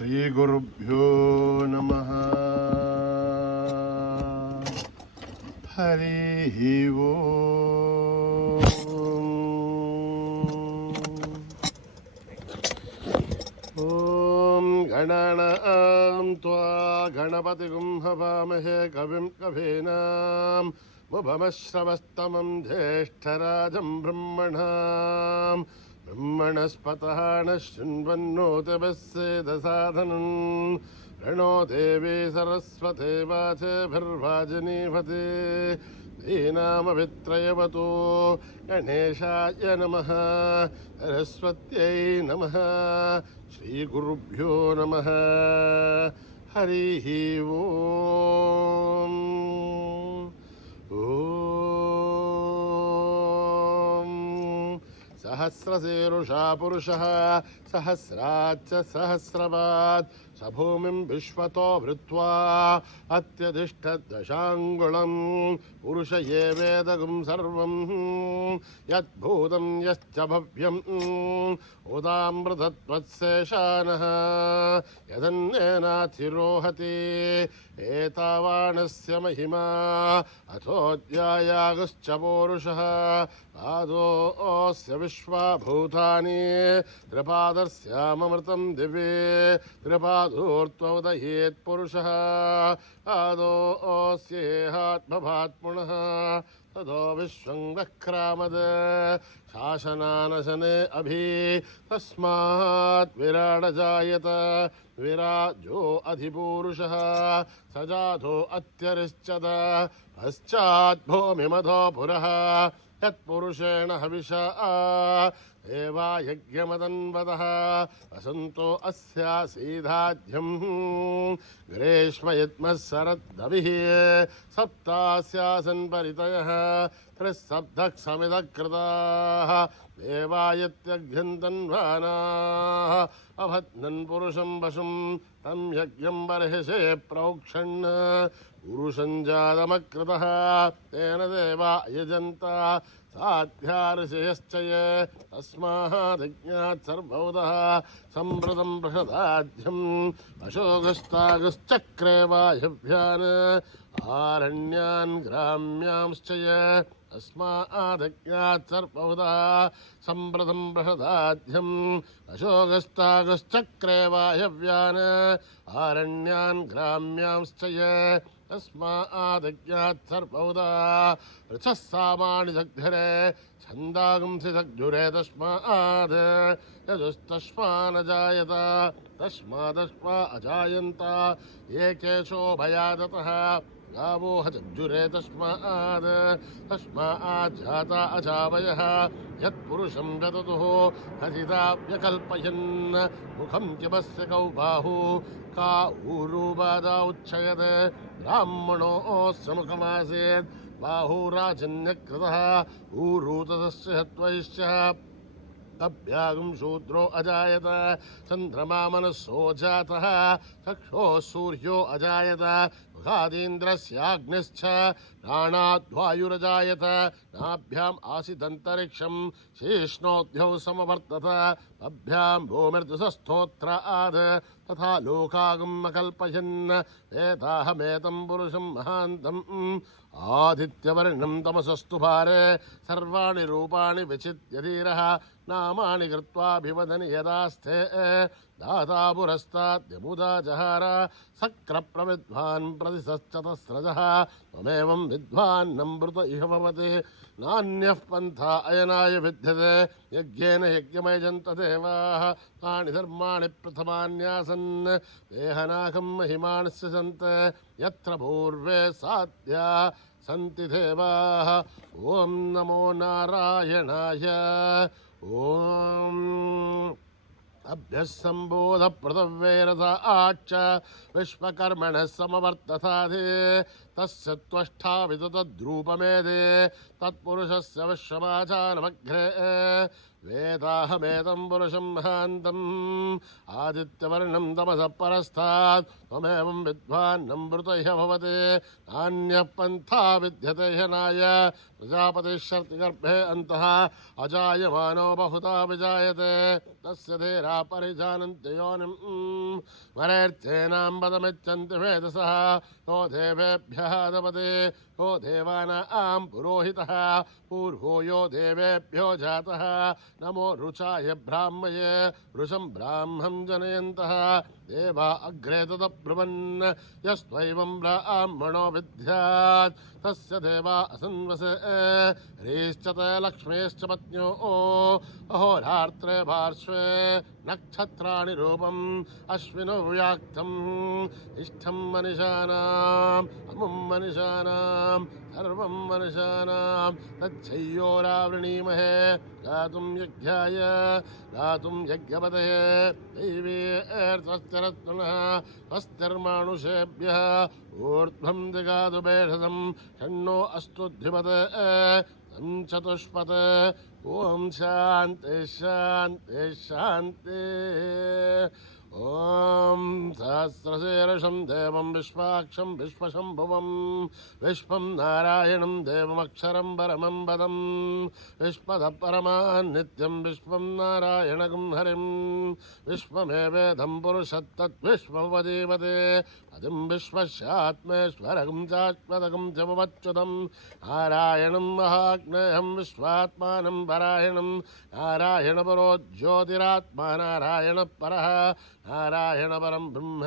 श्रीगुरुभ्यो नमः। हरिः ओम्। ॐ गणानां त्वा गणपतिगुं हवामहे कविं कवीनां मुभमश्रवस्तमं ज्येष्ठराजं ब्रह्मणस्पतः नः शृण्वन्नोतिभिस्सेदसादनम् प्रणो देवी सरस्वती वाचभिर्वाजनीपते दीनामभित्रयवतो गणेशाय नमः सरस्वत्यै नमः श्रीगुरुभ्यो नमः। हरिः ओम्। सहस्रशीर्षा पुरुषः सहस्राच्च सहस्रपात् स भूमिं विश्वतो भृत्वा अत्यधिष्ठद्दशाङ्गुलं पुरुष ये वेदगुं सर्वं यद्भूतं यश्च भव्यम् उदामृतत्वत्सेषानः यदन्नेनातिरोहति एतावानस्य महिमा अथोऽध्यायागुश्च पौरुषः पादोऽस्य विश्वाभूतानि त्रिपादस्यामृतं दिवे त्रिपादोर्त्वोदयेत् पुरुषः पादोऽस्येहात्मभात्पुनः ततो विश्वं वक्रामद शासनानशने अभि तस्मात् विराडजायत विराजो अधिपूरुषः सजातो अत्यरिश्चद पश्चात् भूमिमधो पुरः यत्पुरुषेण हविषा एवा यज्ञमदन्वतः वसन्तो अस्यासीधाध्यं ग्रीष्मयत्मः शरद्दविः सप्तास्यासन् परितयः त्रिसप्तः समिदकृताः देवायत्यघ्यन्तन्वानाः अभद्नन् पुरुषं वशं तं यज्ञं बर्हिषे प्रोक्षन् पुरुषं जातमकृतः तेन देवा यजन्त साध्या ऋषयश्च ये तस्मादिज्ञात् सर्वौदः सम्प्रतं प्रषदाध्यम् अशोकस्तागश्चक्रे वायव्यान् आरण्यान् ग्राम्यांश्च ये तस्मादिज्ञात् सर्वौदः सम्प्रतं प्रषदाध्यम् अशोकस्तागश्चक्रे वायव्यान् आरण्यान् ग्राम्यांश्च ये तस्मादिज्ञात् सर्वौदः ऋचः सामानि दग्धिरे छन्दागुंसि दग्धुरे तस्माद् यजुस्तस्मानजायत तस्मादस्मा अजायन्त एकेशोभयादतः गावो हजज्जुरे तस्मात् जाता अजावयः यत्पुरुषं जततुः हसिता व्यकल्पयन् मुखं किमस्य कौ बाहु का ऊरुबाधा उच्छयत् ब्राह्मणोऽस्य मुखमासीत् बाहुराजन्यकृतः ऊरूतस्य हत्वैश्च अभ्यागं शूद्रो अजायत चन्द्रमा मनसो जातः चक्षुः सूर्यो अजायत मुखादीन्द्रस्याग्निश्च प्राणाद्वायुरजायत नाभ्याम् आसीदन्तरिक्षं शीष्णोद्यौ समवर्तत अभ्यां भूमिर्दुसस्तोत्राद् तथा लोकागम् अकल्पयन् वेदाहमेतं पुरुषं महान्तम् आदित्यवर्णं तमसस्तु भारे सर्वाणि रूपाणि विचित्य धीरः नामानि कृत्वाभिवदन् यदास्ते दाता पुरस्ताद्यमुदा जहार सक्रप्रविद्वान् प्रतिशश्चतस्रजः त्वमेवं विद्वान्नमृत इह भवति नान्यः पन्था अयनाय विद्यते यज्ञेन यज्ञमयजन्त देवाः तानि धर्माणि प्रथमान्यासन् देहनाकं महिमानः सन्त यत्र पूर्वे साध्या सन्ति देवाः। ॐ नमो नारायणाय। ॐ अभ्यः सम्बोध पृथव्यैरथ आच्च विश्वकर्मणः समवर्तथाधे तस्य त्वष्टाविदुतद्रूपमेधे तत्पुरुषस्य विश्वमाचानमग्रे वेदाहमेतं पुरुषं महान्तम् आदित्यवर्णं तमसः परस्तात् त्वमेवं विद्वान्नं मृतैः भवति नान्यः पन्था विद्यते ह्यनाय प्रजापतिश्शर्तिगर्भे अन्तः अजायमानो बहुधा विजायते तस्य धीरा परिजानन्ति योनिम् वरेर्चेनां पदमिच्छन्ति वेदसः यो देवेभ्यः दपते यो देवानां पुरोहितः पूर्वो यो देवेभ्यो जातः नमो रुचाय ब्राह्मये वृषं ब्राह्मं जनयन्तः देवा अग्रे तदब्रुवन् यस्त्वैवं ब्राह्मणो विद्यात् तस्य देवा असन्वसे ह्रीश्च ते लक्ष्मीश्च पत्न्यो अहोरात्रे पार्श्वे नक्षत्राणि रूपम् अश्विनो व्याक्तम् इष्टं मनिषाणाम् अमुं मनिषाणाम् सर्वं मनुष्याणां तच्छय्योरावृणीमहे गातुं यज्ञाय गातुं यज्ञपतये दैवीर्तश्चरत्नः स्वस्तिर्मानुषेभ्यः ऊर्ध्वं दिगातु बेषदं षण्णो अस्तुद्धिपत् चतुष्पत् ॐ शान्ति शान्ति शान्ति ॐ सहस्रशीर्षं देवं विश्वाक्षं विश्वशम्भुवं विश्वं नारायणं देवमक्षरं परमं पदं विश्वतः परमान् नित्यं विश्वं नारायणगं हरिं विश्वमेवेदं पुरुषत्तद्विश्वमुपजीवते पदिं विश्वस्यात्मेश्वरगं चाश्वतगं च भवच्युतं नारायणं महाग्नेयं विश्वात्मानं परायणं नारायणपरो ज्योतिरात्मा नारायणपरः नारायणपरं ब्रह्म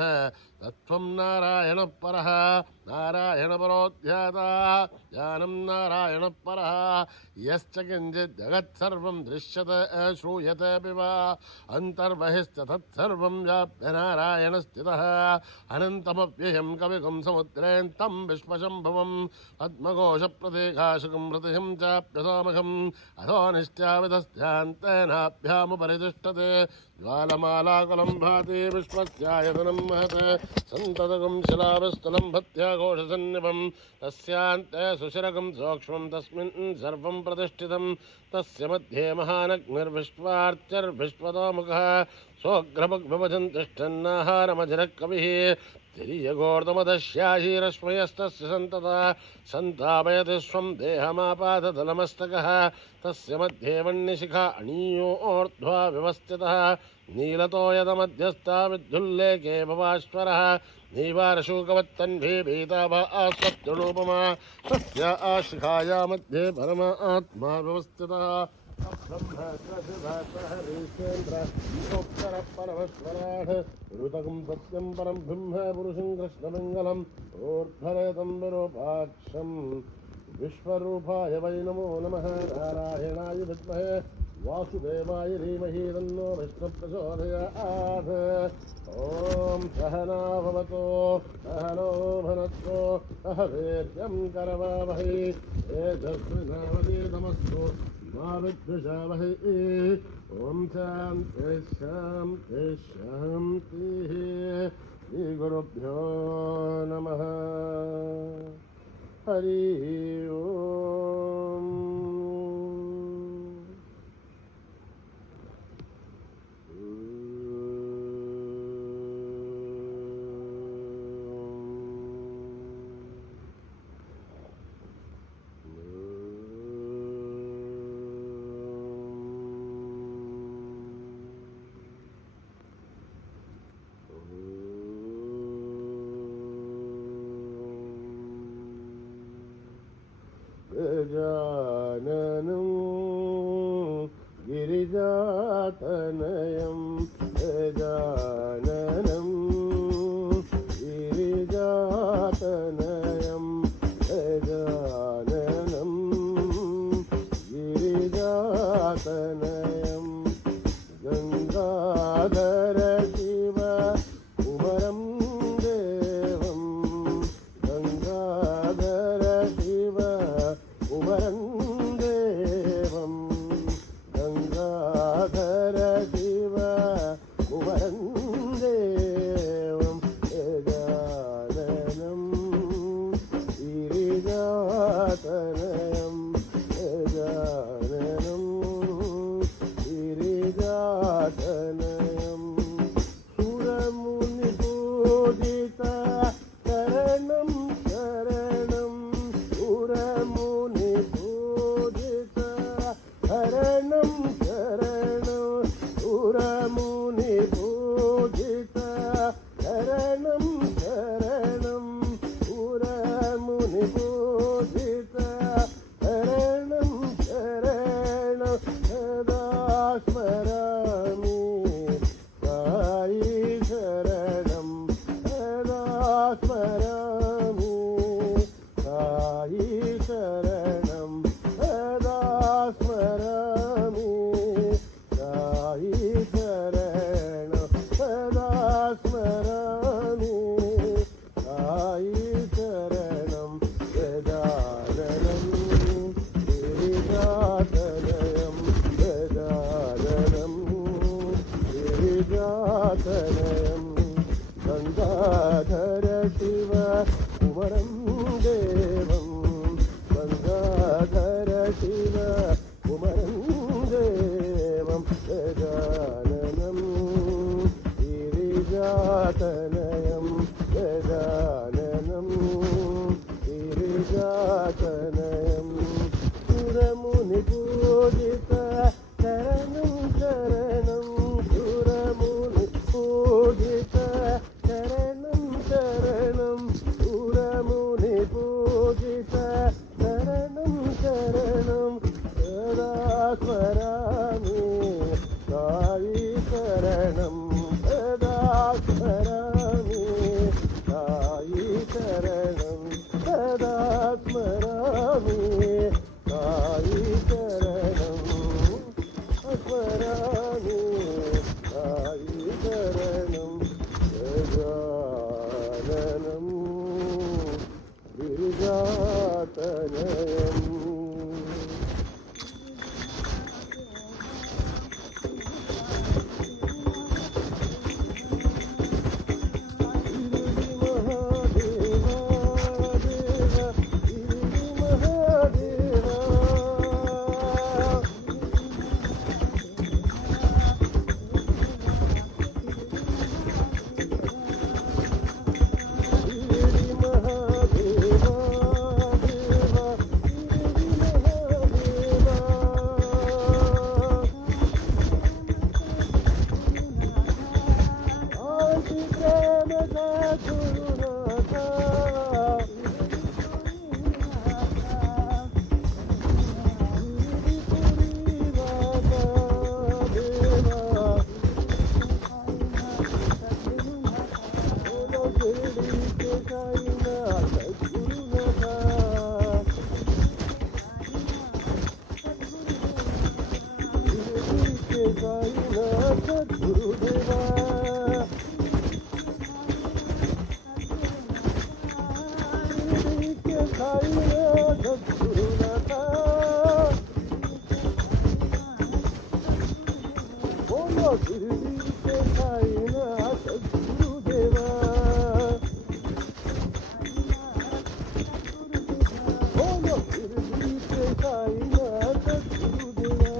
तत्त्वं नारायणपरः नारायणपरोऽध्याता ज्ञानं नारायणपरः यश्च किञ्चित् जगत्सर्वं दृश्यते श्रूयतेऽपि वा अन्तर्बहिश्च तत्सर्वं व्याप्य नारायणस्थितः अनन्तमव्ययं कविकुं समुद्रेऽन्तं विश्वशम्भुवं पद्मघोषप्रतीकाशकं हृदयं चाप्यसोमघम् अधो निश्चावितस्यान्तेनाभ्यामुपरि तिष्ठते ज्वालमालाकुलं भाति विश्वस्यायतनं महत् सन्ततकं शिलाविस्तलं भत्याघोषसन्निभं तस्यान्ते सुशिरकं सूक्ष्मं तस्मिन् सर्वं प्रतिष्ठितं तस्य मध्ये महानग्निर्विश्वार्चर्विश्वतोमुखः सोऽग्रभग्भवजन् तिष्ठन्नाहारमजिरः कविः तिर्यघोर्दमदश्याहीरश्मयस्तस्य सन्तता सन्तापयति स्वं देहमापादतलमस्तकः तस्य मध्ये वह्निशिखा अणीयोऽर्ध्वा व्यवस्थितः नीलतो यदमध्यस्था विद्युल्लेखे भवाश्वरः नीवारशूकवत्तन्वी भीताभास्वत्युरूपमा तस्य आशिखाया मध्ये परमात्मा व्यवस्थितः ऋतकं सत्यं परं ब्रह्म पुरुषं कृष्णमङ्गलम् ऊर्ध्वरेतं विरूपाक्षं विश्वरूपाय वै नमो नमः नारायणाय विद्महे वासुदेवाय धीमहि तन्नो विष्णुप्रचोदयात् ॐ सहना भवतु सहनो भुनक्तु सह वीर्यं करवावहै तेजस्विनावधीतमस्तु मा विद्विषावहै ॐ शान्ति शान्ति शान्तिः श्रीगुरुभ्यो नमः हरि ओम् साईनाथ सद्गुरुदेवा शिरडी के साईनाथ सद्गुरुनाथा बोलो शिरडी के साईनाथ सद्गुरुदेवा बोलो शिरडी के साईनाथ सद्गुरुदेवा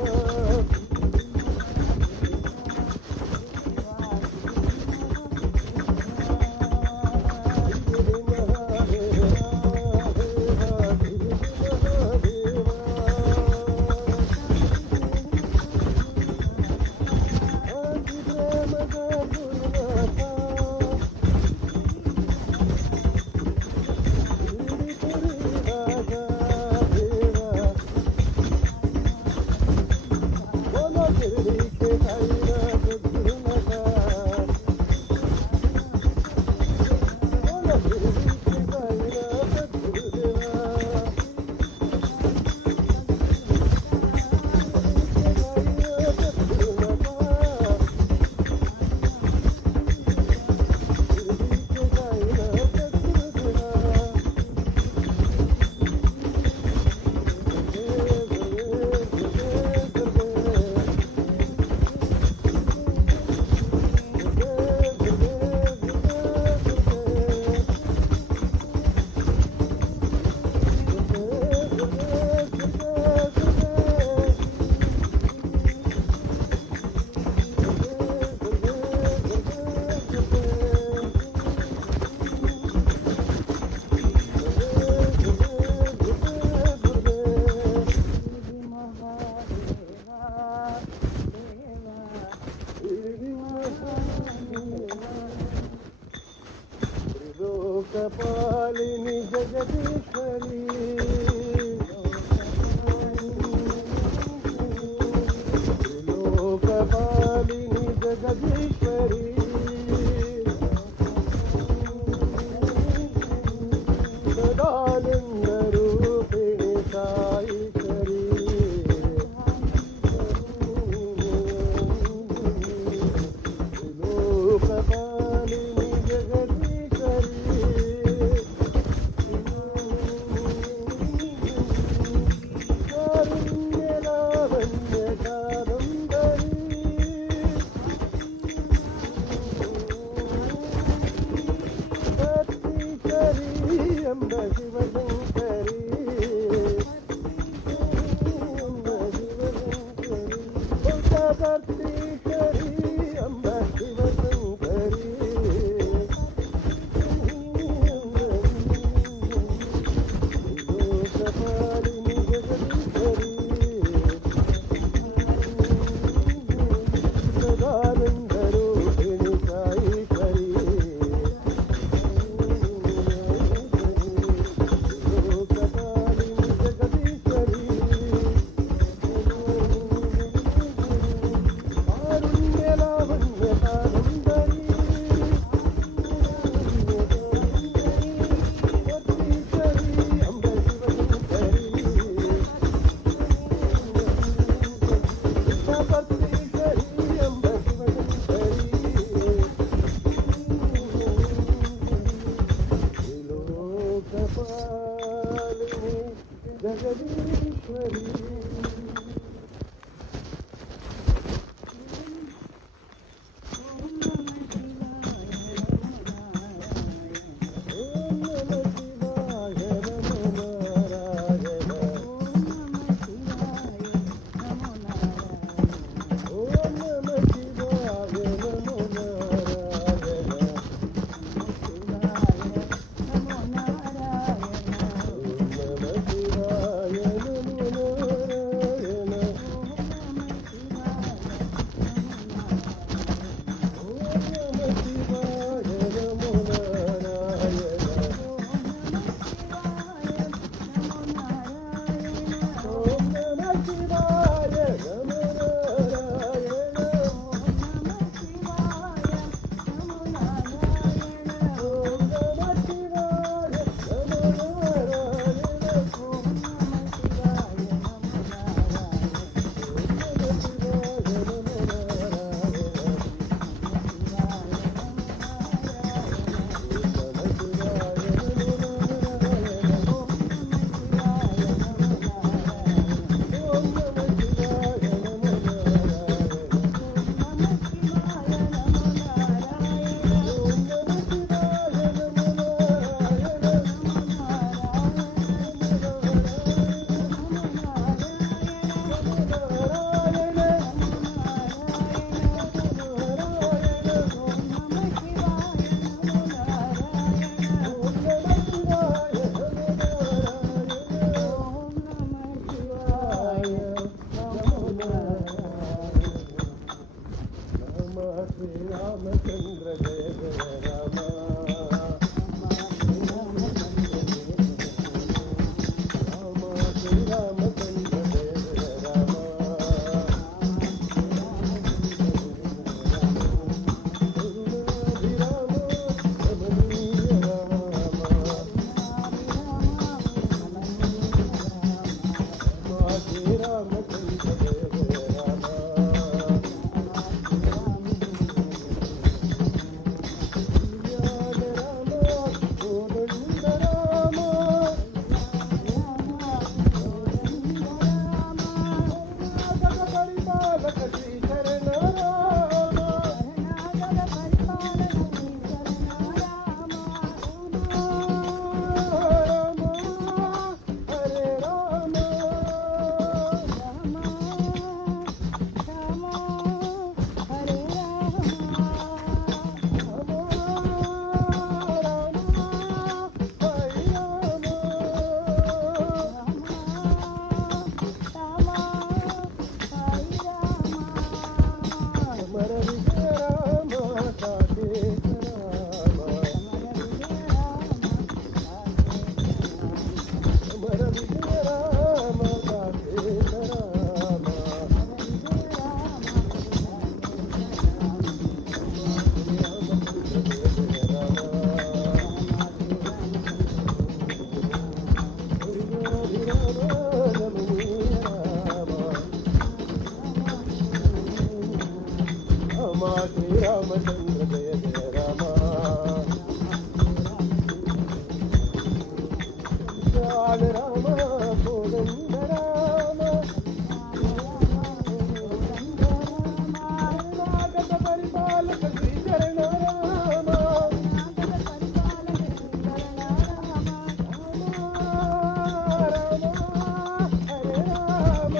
రామచంద్ర జయ జయ రామ శ్రీరామచంద్ర జయ జయ రామ కరుణాభిరామ రమణీయ రామ శ్రీరామచంద్ర జయ జయ రామ కళ్యాణ రామ కోదండ రామ కరుణాకర పరిపాలక శ్రీశరణ రామ రామ హరే రామ అమర విజయ రామ సాకేత రామ అమర విజయ రామ సాకేత రామ శ్రీరామచంద్ర జయ జయ రామ కరుణాభిరామ రమణీయ రామ రామ శ్రీరామచంద్ర జయ జయ రామ శ్యామ రామ కోదండ రామ కరుణాకర పరిపాలక శ్రీశరణ రామ రామ హరే రామ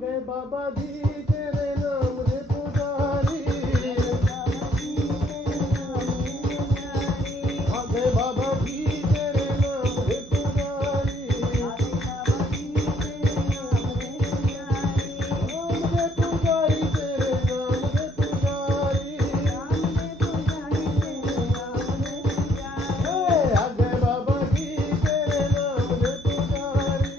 ਗਏ ਬਾਬਾ ਜੀ ਤੇਰੇ ਨਾਮ ਦੇ ਪੁਜਾਰੀ ਆ ਗਏ ਬਾਬਾ ਜੀ ਤੇਰੇ ਨਾਮ ਦੇ ਪੁਜਾਰੀ ਨਾਮ ਦੇ ਪੁਜਾਰੀ ਤੇਰੇ ਨਾਮ ਦੇ ਪੁਜਾਰੀ ਆ ਗਏ ਬਾਬਾ ਜੀ ਤੇਰੇ ਨਾਮ ਦੇ ਪੁਜਾਰੀ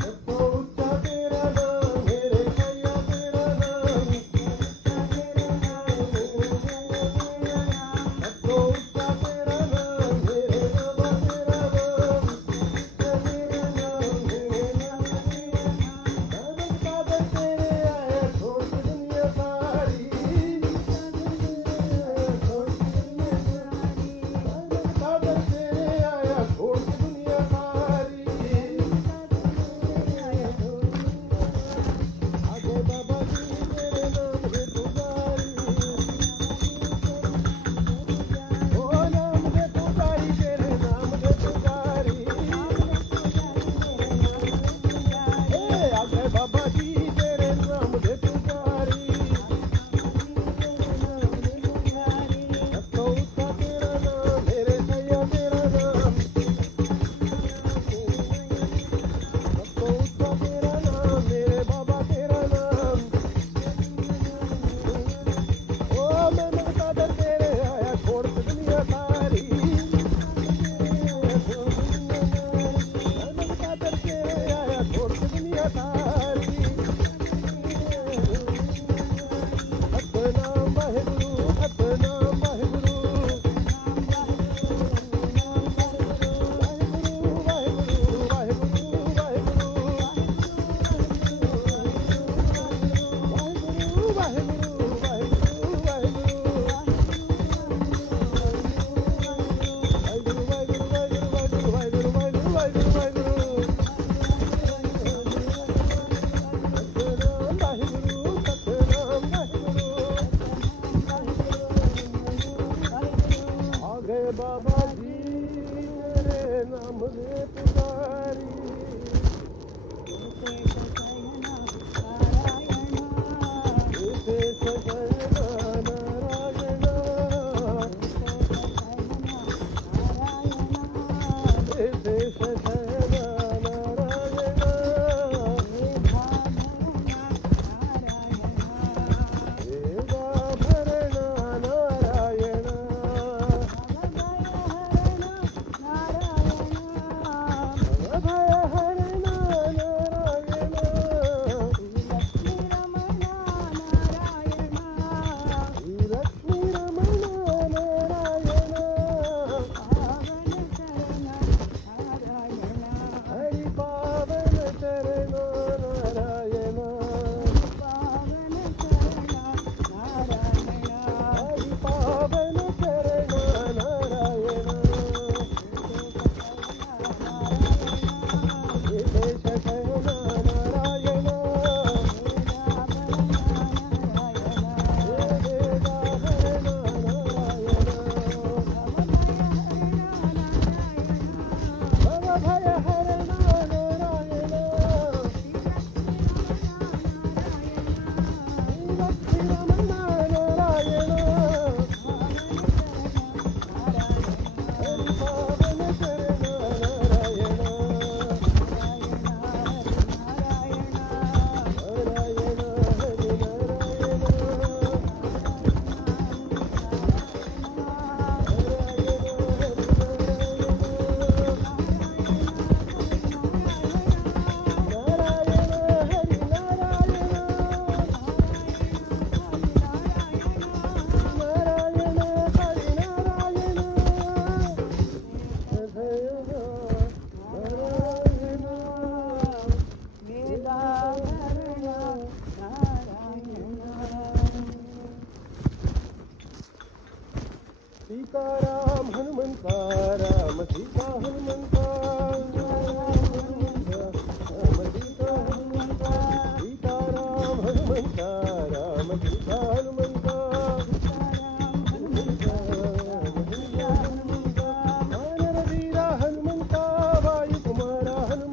ਸਤੋ ਉੱਚਾ ਤੇਰਾ ਨਾਮ ਮੇਰੇ ਸਈਆ ਤੇਰਾ ਨਾਮ ਸਤੋ ਉੱਚਾ ਤੇਰਾ ਨਾਮ ਮੇਰੇ ਬਾਬਾ ਤੇਰਾ ਨਾਮ ਤੇਰਾ ਨਾਮ ਨਾਨਕ ਕਾਦਰ ਤੇਰੇ ਆਏ ਛੋੜ ਕੇ ਦੁਨੀਆ ਸਾਰੀ ਨਾਨਕ ਕਾਦਰ ਤੇਰੇ ਆਇਆ ਛੋੜ ਕੇ ਦੁਨੀਆ ਸਾਰੀ ਆਗੇ ਬਾਬਾ ਜੀ ਤੇਰੇ ਨਾਮ ਦੇ ਪੁਜਾਰੀ ਓ ਨਾਮ ਦੇ ਪੁਜਾਰੀ ਤੇਰੇ ਨਾਮ ਦੇ ਪੁਜਾਰੀ ਏ ਆਗੇ ਬਾਬਾ ਜੀ ਤੇਰੇ ਨਾਮ ਦੇ ਪੁਜਾਰੀ ਸਤੋ ਉੱਚਾ ਤੇਰਾ ਨਾਮ ਮੇਰੇ ਸਈਆ ਤੇਰਾ ਨਾਮ ਸਤੋ ਉੱਚਾ ਤੇਰਾ ਨਾਮ ਮੇਰੇ ਬਾਬਾ ਤੇਰਾ ਨਾਮ ਓ ਨਾਨਕ ਕਾਦਰ ਤੇਰੇ ਆਇਆ ਛੋੜ ਕੇ ਦੁਨੀਆ ਸਾਰੀ ਨਾਨਕ ਕਾਦਰ ਤੇਰੇ ਆਇਆ ਛੋੜ ਕੇ ਦੁਨੀਆ ਸਾਰੀ ਸਤਨਾਮ ਵਾਹਿਗੁਰੂ ਸਤਨਾਮ ਵਾਹਿਗੁਰੂ ਵਾਹਿਗੁਰੂ ਵਾਹਿਗੁਰੂ ਵਾਹਿਗੁਰੂ ਵਾਹਿਗੁਰੂ ਵਾਹਿਗੁਰੂ ਆ ਗਏ ਬਾਬਾ ਜੀ ਤੇਰੇ ਨਾਮ ਦੇ ਪੁਜਾਰੀ ਇਸੇ ਸਜਣਾ ਨਾਰਾਇਣਾ ਇਸੇ ਸਜਣਾ ਨਾਰਾਇਣਾ ਇਹਦਾ ਭਰਣਾ ਨਾਰਾਇਣਾ ਭੈ ਹਰਣਾ ਨਾਰਾਇਣਾ ਲక్ష్ਮੀ ਰਮਣਾ ਨਾਰਾਇਣਾ ਹਰੀ ਪਾਵਨ ਚਰਨ ਨਾਰਾਇਣਾ ਹਰੀ ਪਾਵਨ ਚਰਨ ਨਾਰਾਇਣਾ ਇਸੇ ਸਜਣਾ ਨਾਰਾਇਣਾ ਇਹਦਾ ਭਰਣਾ ਨਾਰਾਇਣਾ ਭਵ ਭੈ ਹਰਣਾ ਨਾਰਾਇਣਾ ਲక్ష్ਮੀ ਰਮਣਾ ਨਾਰਾਇਣਾ ਹਰੀ ਪਾਵਨ ਚਰਨ ਨਾਰਾਇਣਾ ਨਾਰਾਇਣਾ ਹਰੀ सीताराम हनुमंता राम सीता हनुमंता राम सीता हनुमंता सीताराम हनुमंता राम सीता हनुमंता वानर वीरा हनुमंता वायु कुमारा हनुमंता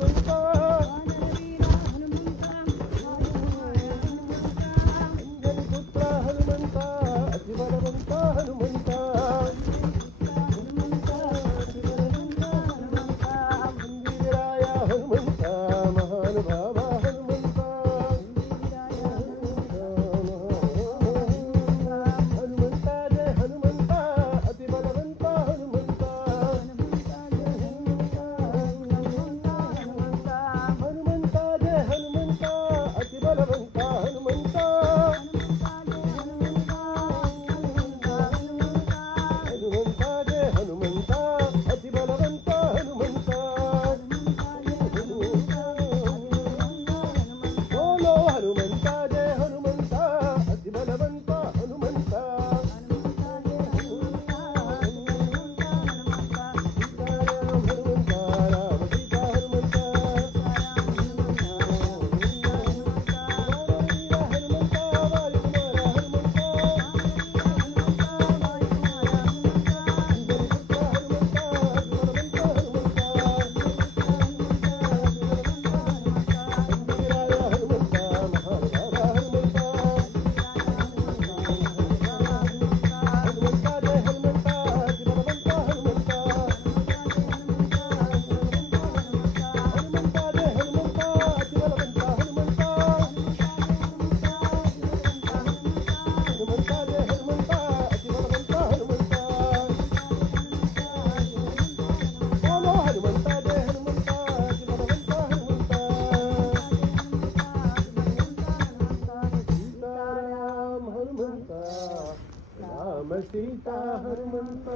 सीता हनुमंता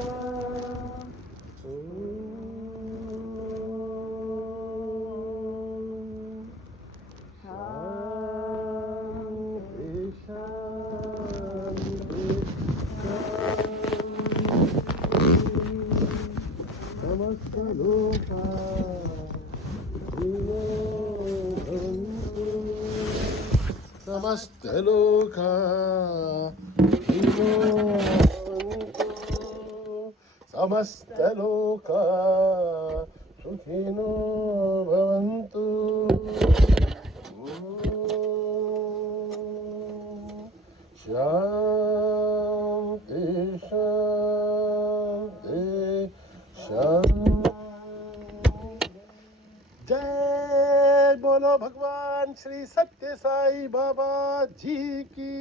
शांति शांति समस्त लोका समस्त लोका समस्त लोका सुखिनो भवन्तु शांति शांति शांति जय बोलो भगवान श्री सत्य साई बाबा जी की